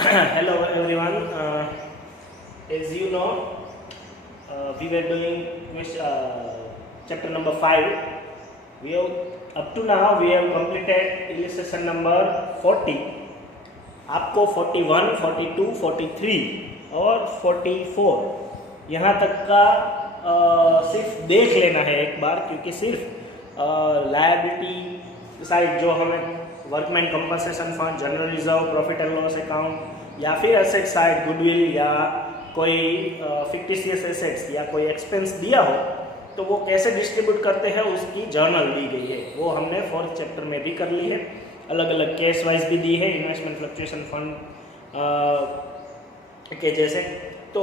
Hello everyone. As you know, we were doing chapter number 5. We have up to now we have completed illustration number 40. आपको 41, 42, 43 और 44 यहाँ तक का सिर्फ देख लेना है एक बार, क्योंकि सिर्फ लायबिलिटी साइड जो हमें workman compensation fund, general reserve, profit and loss account या फिर एसेट साइड गुडविल या कोई फिक्टिशियस एसेट्स या कोई एक्सपेंस दिया हो तो वो कैसे डिस्ट्रीब्यूट करते हैं उसकी जर्नल दी गई है। वो हमने 4th चैप्टर में भी कर ली है, अलग अलग केस वाइज भी दी है, इन्वेस्टमेंट फ्लक्चुएशन फंड के जैसे। तो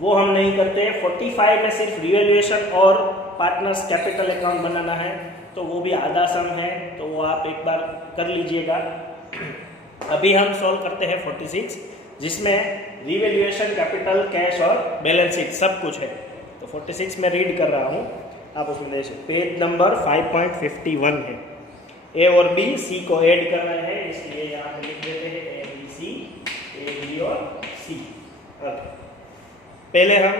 वो हम नहीं करते। 45 में सिर्फ रिवैल्यूएशन और पार्टनर्स कैपिटल अकाउंट बनाना है, तो वो भी आधा सम है, तो वो आप एक बार कर लीजिएगा। अभी हम सॉल्व करते हैं 46, जिसमें रिवैल्यूएशन, कैपिटल, कैश और बैलेंस शीट सब कुछ है। तो 46 में रीड कर रहा हूँ, आप उसमें देखिए। पेज नंबर 5.51 है। ए और बी, सी को ऐड कर रहे हैं, इसलिए यहाँ पे लिख देते हैं A B C, A B और सी। पहले हम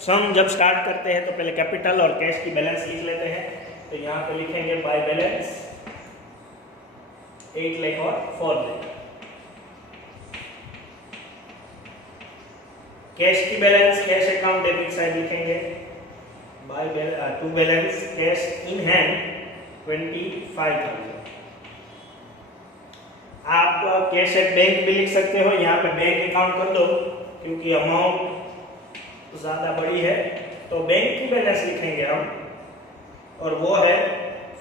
सम जब स्टार्ट करते हैं तो पहले कैपिटल और कैश की बैलेंस लिख लेते हैं। तो यहाँ पे लिखेंगे बाय बैलेंस 8 लाख और 4 लाख। कैश की balance, cash account debit side लिखेंगे by to balance cash in hand 25,000। आप कैश एट बैंक भी लिख सकते हो, यहाँ पे बैंक अकाउंट कर दो क्योंकि अमाउंट ज़्यादा बड़ी है। तो बैंक की बैलेंस लिखेंगे हम, और वो है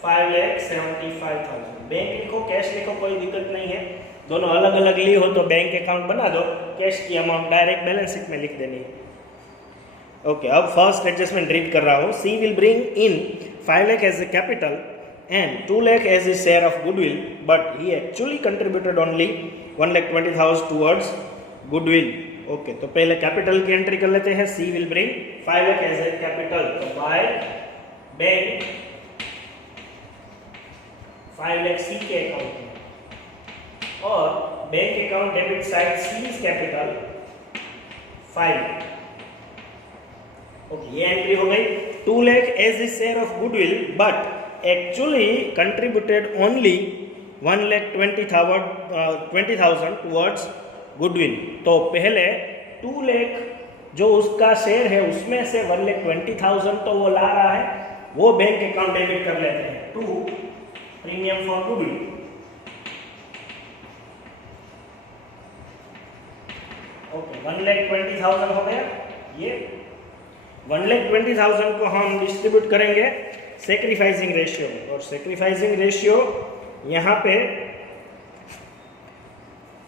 5,75,000। बैंक लिखो, कैश लिखो, कोई दिक्कत नहीं है, दोनों अलग अलग ली हो तो बैंक अकाउंट बना दो, कैश की अमाउंट डायरेक्ट बैलेंस शीट में लिख देनी है। ओके, अब फर्स्ट एडजस्टमेंट रीड कर रहा हूँ। She will bring in 5 lakh as a capital and 2 lakh as a share of goodwill, but he actually contributed only 1,20,000 towards goodwill. Okay, तो पहले कैपिटल की एंट्री कर लेते हैं। She will bring 5 lakh as a capital, तो बाय बैंक 5 लाख सी के account में, और bank account debit side C's capital 5। Okay, ये एंट्री हो गई। 2 lakh as a share of goodwill but actually contributed only 1,20,000 towards goodwill. तो पहले 2 लाख जो उसका शेयर है उसमें से 1,20,000 तो वो ला रहा है, वो बैंक अकाउंट डेबिट कर लेते हैं to premium for goodwill. Okay, 1,20,000 हो गया। ये 1,20,000 को हम डिस्ट्रीब्यूट करेंगे सेक्रीफाइसिंग रेशियो में, और सेक्रीफाइसिंग रेशियो यहाँ पे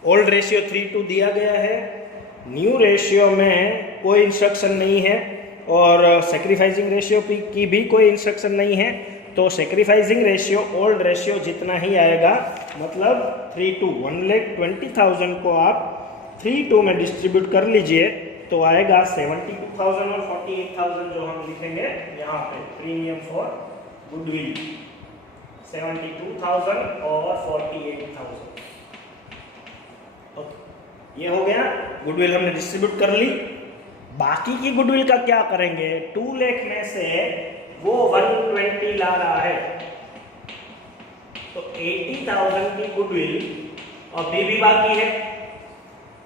ओल्ड रेशियो 3:2 दिया गया है, न्यू रेशियो में कोई इंस्ट्रक्शन नहीं है, और सेक्रीफाइसिंग रेशियो की भी कोई इंस्ट्रक्शन नहीं है। तो सेक्रीफाइसिंग रेशियो ओल्ड रेशियो जितना ही आएगा, मतलब 3:2। 1,20,000 को आप 3:2 में डिस्ट्रीब्यूट कर लीजिए तो आएगा 72,000 और 48,000 जो हम लिखेंगे यहाँ पे प्रीमियम फॉर गुडविल, 72,000 और 48,000। ये हो गया, गुडविल हमने डिस्ट्रीब्यूट कर ली। बाकी की गुडविल का क्या करेंगे? 2 लाख में से वो 120 ला रहा है, तो 80,000 की गुडविल और भी बाकी है।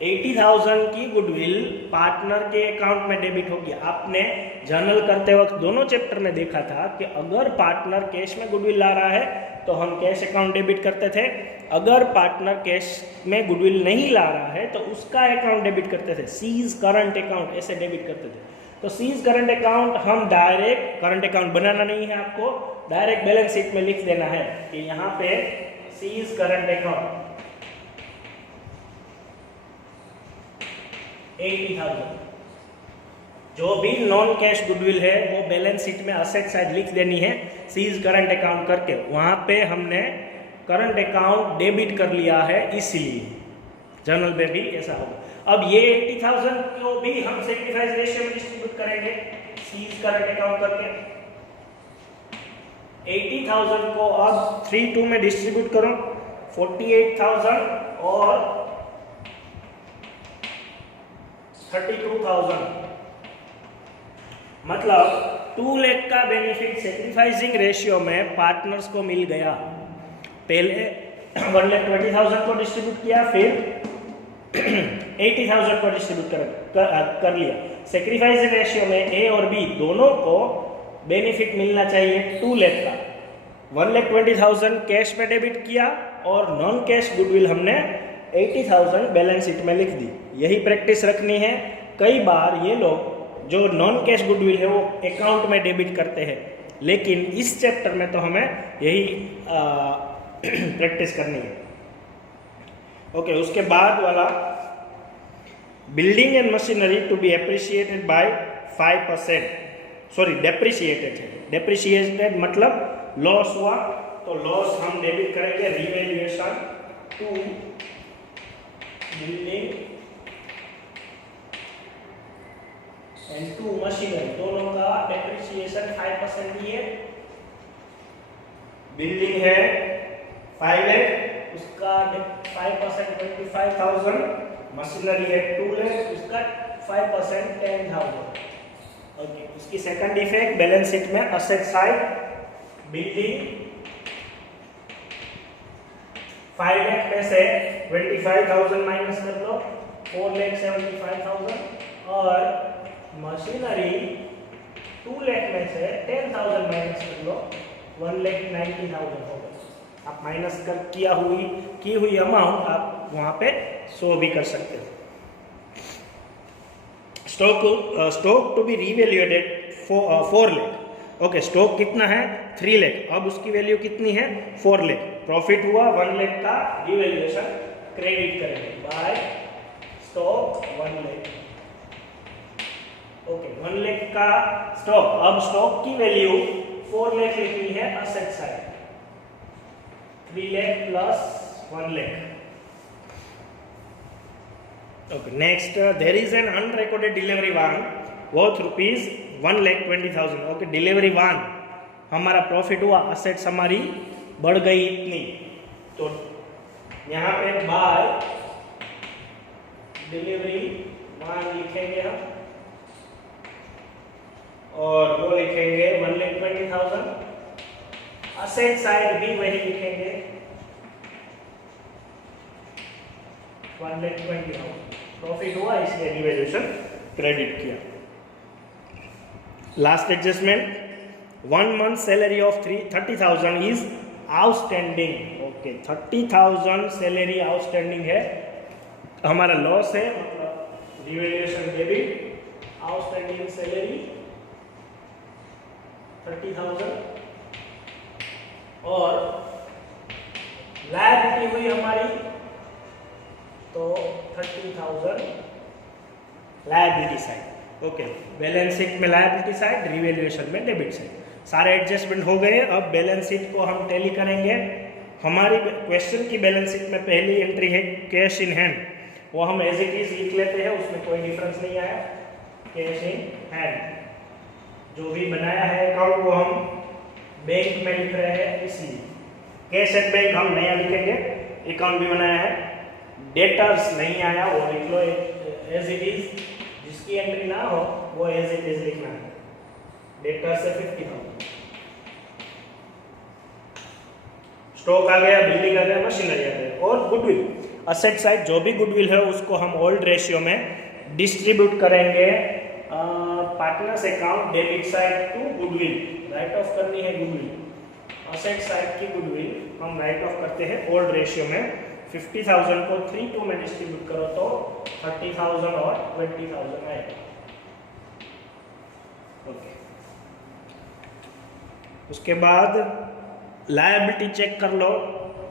80,000 की गुडविल पार्टनर के अकाउंट में डेबिट होगी। आपने जर्नल करते वक्त दोनों चैप्टर में देखा था कि अगर पार्टनर कैश में गुडविल ला रहा है तो हम कैश अकाउंट डेबिट करते थे, अगर पार्टनर कैश में गुडविल नहीं ला रहा है तो उसका अकाउंट डेबिट करते थे, सीज करंट अकाउंट ऐसे डेबिट करते थे। तो सीज करंट अकाउंट हम डायरेक्ट करंट अकाउंट बनाना नहीं है, आपको डायरेक्ट बैलेंस शीट में लिख देना है कि यहाँ पे सीज करंट अकाउंट 80,000। जो भी नॉन कैश गुडविल है वो बैलेंस शीट में असेट साइड लिख देनी है सीज करंट अकाउंट करके। वहाँ पे हमने करंट अकाउंट डेबिट कर लिया है, इसलिए जर्नल में भी ऐसा होगा। अब ये 80,000 को भी हम सेक्रीफाइस रेशियो में डिस्ट्रीब्यूट करेंगे सीज करंट अकाउंट करके। 80,000 को अब 3:2 में डिस्ट्रीब्यूट करो, 48,000 और 32,000, मतलब 2 लाख का बेनिफिट सेक्रीफाइसिंग रेशियो में पार्टनर्स को मिल गया। पहले 1,20,000 को डिस्ट्रीब्यूट किया, फिर 80,000 को डिस्ट्रीब्यूट कर लिया। सेक्रीफाइसिंग रेशियो में ए और बी दोनों को बेनिफिट मिलना चाहिए 2 लाख का। 1,20,000 कैश में डेबिट किया और नॉन कैश गुडविल हमने 80,000 बैलेंस शीट में लिख दी। यही प्रैक्टिस रखनी है। कई बार ये लोग जो नॉन कैश गुडविल है वो अकाउंट में डेबिट करते हैं, लेकिन इस चैप्टर में तो हमें यही प्रैक्टिस करनी है। ओके, उसके बाद वाला building and machinery to be appreciated by 5%, sorry depreciated है। डेप्रिशिएटेड मतलब लॉस हुआ, तो लॉस हम डेबिट करेंगे revaluation to building and to machinery, दोनों का डेप्रिशिएशन 5% ही है। बिल्डिंग है 5 लाख, उसका 5% 25,000, मशीनरी है 2 लाख, उसका 5% 10,000। ओके, उसकी सेकंड इफेक्ट बैलेंस शीट में असेट साइड बिल्डिंग 5 लाख में से 25,000 माइनस कर लो, 4,75,000, और मशीनरी 2 लाख में से 10,000 माइनस कर लो, 1,90,000 होगा। आप माइनस कर की हुई अमाउंट आप वहां पे शो भी कर सकते हो। Stock to be revalued 4 lakh. Okay, stock कितना है 3 लाख, अब उसकी वैल्यू कितनी है 4 लाख। प्रॉफिट हुआ 1 लाख का, रिवैल्यूएशन क्रेडिट करेंगे by stock 1 lakh. Okay, 1 lakh का स्टॉक, अब स्टॉक की वैल्यू 4 लाख लिखी है asset side, 3 lakh plus 1 lakh. Okay, next there is an unrecorded delivery one worth rupees 1,20,000. Okay, delivery one हमारा प्रॉफिट हुआ, असेट्स हमारी बढ़ गई इतनी, तो यहाँ पे बाय डिलीवरी वन लिखेंगे हम, और वो लिखेंगे 1,20,000। असेट साइड भी वही लिखेंगे 1,20,000। प्रॉफिट हुआ इसलिए रिवैल्यूएशन क्रेडिट किया। Last adjustment, 1 month salary of 30,000 is outstanding. Okay, 30,000 salary outstanding है, हमारा लॉस है, मतलब रिवैल्यूएशन डेबिट, आउटस्टैंडिंग सैलरी 30,000, और लायबिलिटी हुई हमारी तो 30,000 liability side. Okay, balance sheet में लायबिलिटी साइड, रिवैल्यूएशन में डेबिट साइड। सारे एडजस्टमेंट हो गए। अब बैलेंस शीट को हम टैली करेंगे। हमारी क्वेश्चन की बैलेंस शीट में पहली एंट्री है कैश इन हैंड, वो हम एज इट इज लिख लेते हैं, उसमें कोई डिफरेंस नहीं आया। कैश इन हैंड जो भी बनाया है अकाउंट वो हम बैंक में लिख रहे हैं, इसलिए कैश एट बैंक हम नया लिखेंगे। अकाउंट भी बनाया है, डेटर्स नहीं आया वो लिख लो एज इट इज, जिसकी एंट्री ना हो वो एज इट इज लिखना है। डेटर्स से 50,000, स्टॉक आ गया, बिल्डिंग आ गया, मशीनरी आ गया, और गुडविल असेट साइड जो भी गुडविल है उसको हम ओल्ड रेशियो में डिस्ट्रीब्यूट करेंगे partners account debit side to goodwill, write off करनी है गुडविल। असेट साइड की गुडविल हम राइट ऑफ करते हैं ओल्ड रेशियो में। 50,000 को 3 में डिस्ट्रीब्यूट करो तो 30,000 और 20,000 आएगा। ओके, उसके बाद लायबिलिटी चेक कर लो।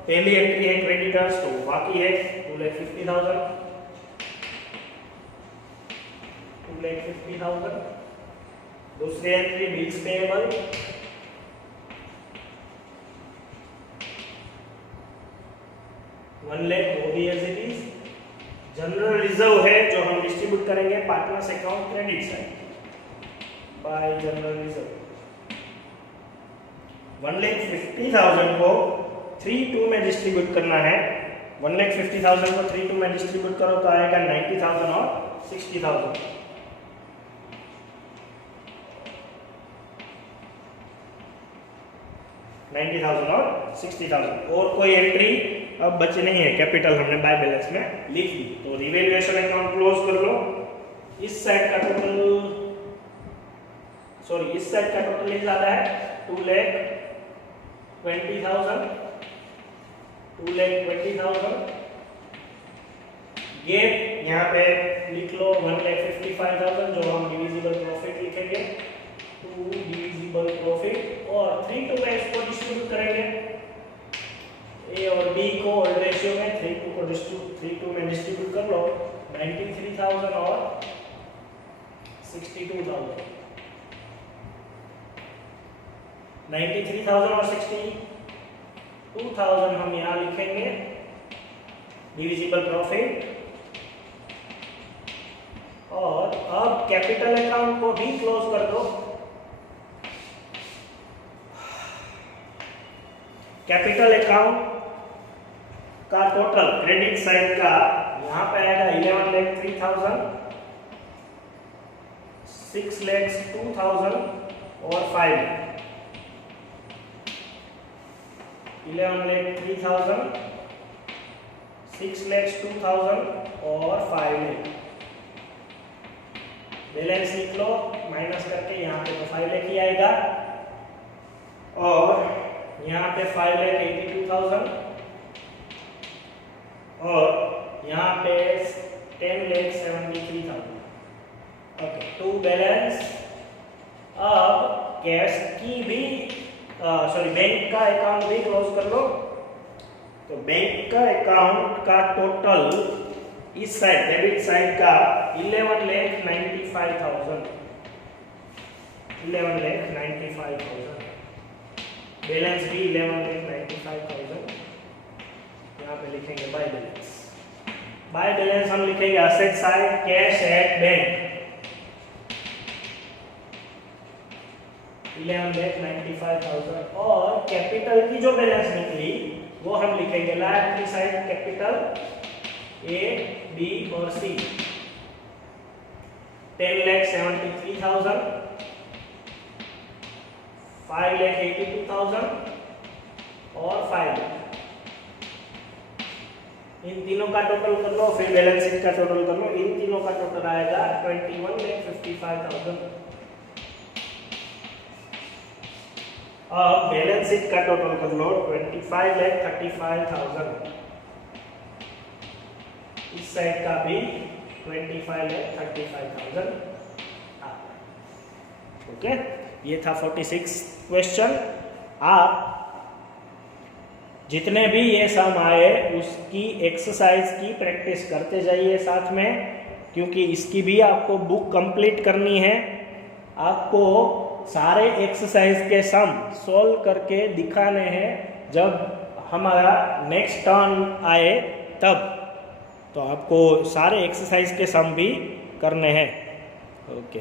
पहली एंट्री है क्रेडिटर्स, तो बाकी है 2,50,000, 2,50,000। दूसरी एंट्री बिल्स पेएबल, 1 लाख, वो भी as it is. General reserve है जो हम डिस्ट्रीब्यूट करेंगे partners account credit side by general reserve. 1,50,000 को 3 में डिस्ट्रीब्यूट करना है। 1,50,000 को 3 में डिस्ट्रीब्यूट करो तो आएगा 90,000 और 60,000। और 60,000 और कोई एंट्री अब बची नहीं है, कैपिटल हमने बाय बैलेंस में लिख दी। तो रिवैल्यूएशन अकाउंट क्लोज कर लो। इस साइड का टोटल, सॉरी इस साइड का टोटल लिख जाता है 2,20,000, 2,20,000। गेप यहाँ पे लिख लो 1,55,000 जो हम डिविजिबल प्रॉफिट लिखेंगे, 2 डिविजिबल प्रॉफिट, और 3:2 में इसको डिस्ट्रीब्यूट करेंगे। ए और बी को ओल्ड रेशियो में 3:2 में डिस्ट्रीब्यूट कर लो। 93,000 और 62,000, 93,000 और 62,000 हम यहाँ लिखेंगे डिविजिबल प्रॉफिट। और अब कैपिटल अकाउंट को भी क्लोज कर दो। कैपिटल अकाउंट का टोटल क्रेडिट साइड का यहाँ पे आएगा 11,03,000, 6,02,000 और 5, 11,03,000, 6,02,000 और 5। बैलेंस लिख लो माइनस करके, यहाँ पे तो 5 ही आएगा और यहाँ पे 5,82,000 और यहाँ पे 10,73,000। Okay, to balance. अब कैश की भी बैंक का अकाउंट भी क्लोज कर लो। तो बैंक का अकाउंट का टोटल इस साइड डेबिट साइड का 11,95,000, 11,95,000। बैलेंस भी 11,95,000 यहाँ पे लिखेंगे बाय बैलेंस। बाय बैलेंस हम लिखेंगे asset side cash at bank 11,95,000, और कैपिटल की जो बैलेंस निकली वो हम लिखेंगे liability side capital A B और सी। 10,73,000, 5,82,000 और 5। इन तीनों का टोटल कर लो, फिर बैलेंस शीट का टोटल कर लो। इन तीनों का टोटल आएगा 21,55,000। अब बैलेंस शीट का टोटल कर लो 25,35,000। इस साइड का भी 25,35,000। ओके, ये था 46 क्वेश्चन। आप जितने भी ये सम आए उसकी एक्सरसाइज की प्रैक्टिस करते जाइए साथ में, क्योंकि इसकी भी आपको बुक कंप्लीट करनी है। आपको सारे एक्सरसाइज के सम सॉल्व करके दिखाने हैं जब हमारा नेक्स्ट टर्न आए तब। तो आपको सारे एक्सरसाइज के सम भी करने हैं। ओके।